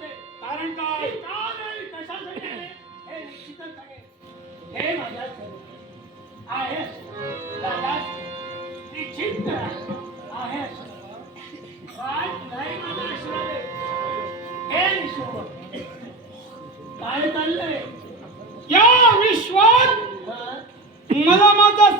महत्त्वाचे कारण काय? का नाही कशासाठी हे निश्चितच सांगेल हे माझ्या आहे. दादा निश्चित आहे. नाही माझा आशीर्वाद. हे विश्व. काय चाललंय? या विश्वात? मला माझं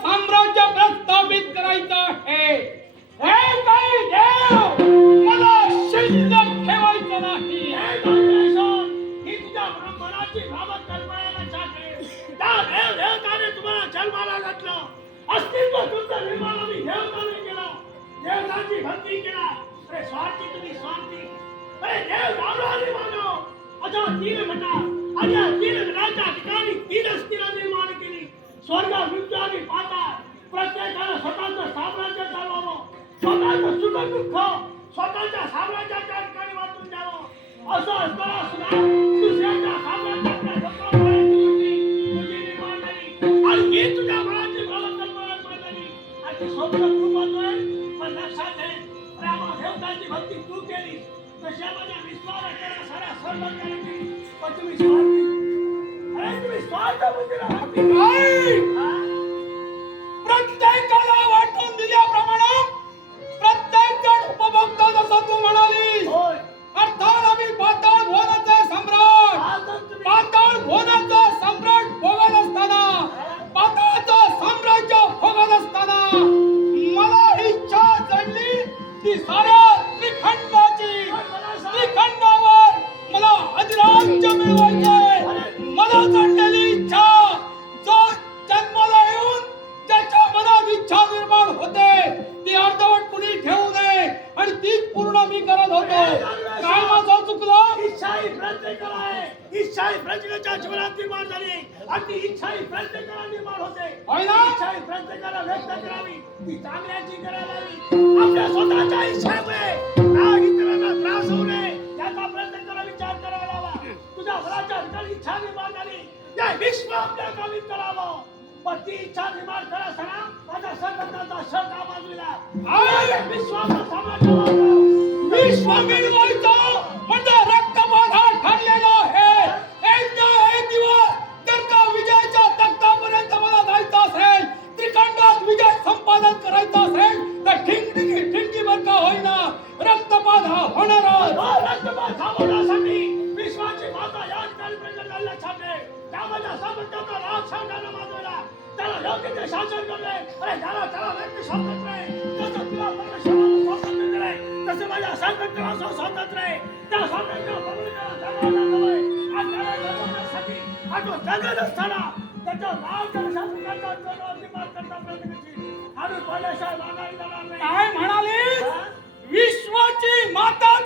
ही तुझ्या ब्रह्मणाची भावक कल्पना लक्षात ठेव. त्या देव देवताने तुम्हाला जन्माला घातलं अस्तित्व तुमचं निर्माण आम्ही देवताने केलं देवतांची भक्ती केला अरे स्वार्थी तुम्ही स्वार्थी अरे देव मानवाने मानव अच्छा तीन घटा आणि या तीन घटाच्या ठिकाणी तीनच तीन निर्माण केली स्वर्ग मृत्यू आणि पाताळ प्रत्येकाला स्वतःचं साम्राज्य चालवावं स्वतःचं सुख दुःख स्वतःच्या साम्राज्याच्या ठिकाणी वाटून द्यावं असं असताना सुद्धा देवाची भक्ती तू केली कशामध्ये विश्वास केला सारा सर्व केली पण तुम्ही स्वार्थी अरे तुम्ही स्वार्थ म्हणजे बुद्धीला भक्ती मला मिळवायचंय मला इच्छा जो जन्माला येऊन त्याच्या मनात इच्छा निर्माण होते ती अर्धवट कुणी ठेवू नये आणि तीच पूर्ण मी करत होतो काय माझं चुकलं इच्छा ही आहे इच्छा ही जीवनात निर्माण झाली आणि ती इच्छा ही निर्माण होते इच्छा ही व्यक्त करावी ती चांगल्याची करायला आपल्या स्वतःच्या इच्छेमुळे ठिकाणी इच्छा निर्माण झाली या विश्व आपल्या कामीत करावं. पण ती इच्छा निर्माण करत असताना माझ्या संघटनाचा शक हा बाजूला विश्वाचा साम्राज्य विश्व मिळवायचं म्हणजे रक्तबाधा ठरलेलं आहे. एकदा ना एक दिवस जर का विजयाच्या तख्तापर्यंत मला जायचं असेल त्रिखंडात विजय संपादन करायचं असेल तर ठिंगठिंगी ठिंगीवर का होईना रक्तबाधा होणार हा हो, होण्यासाठी थांबवण्यासाठी विश्वाची माता या ठिकाणी प्रकट लक्षात त्यामध्ये सामर्थ्याचा राग सांगताना माजवला त्याला योग्य ते शासन करणे अरे त्याला त्याला व्यक्ती स्वातंत्र्य आहे जसं तुला परमेश्वराला स्वातंत्र्य दिलंय तसं माझ्या स्वातंत्र्याला स्वातंत्र्य आहे त्या स्वातंत्र्य परमेश्वराला जगायला हवंय. आणि त्याला जगवण्यासाठी आणि तो जगत असताना त्याच्या प्रकारचा जन्म निर्माण करता प्रयत्न करशील. आणि पडल्याशिवाय माघारी जाणार नाही. काय म्हणाली? विश्वाची माता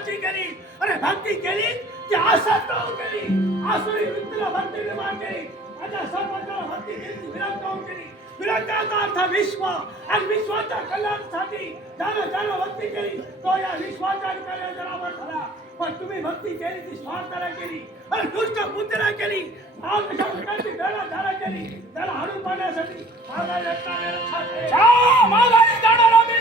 मा केली. अरे भक्ती केली ती आसक्त केली. आसुरी वृत्तीला भक्ती निर्माण केली. माझ्या सर्वांना भक्ती केली विराम विरक्त केली. विराटाचा अर्थ विश्व आणि विश्वाच्या कल्याणासाठी ज्यानं ज्यानं भक्ती केली तो या विश्वाच्या कल्याणावर झाला पण तुम्ही भक्ती केली ती स्वार्थाला केली. अरे दुष्ट बुद्धीला केली. नाव प्रकारची वेळा धारा केली. त्याला हाडून पाडण्यासाठी मागायला लागणारे जाणारा मी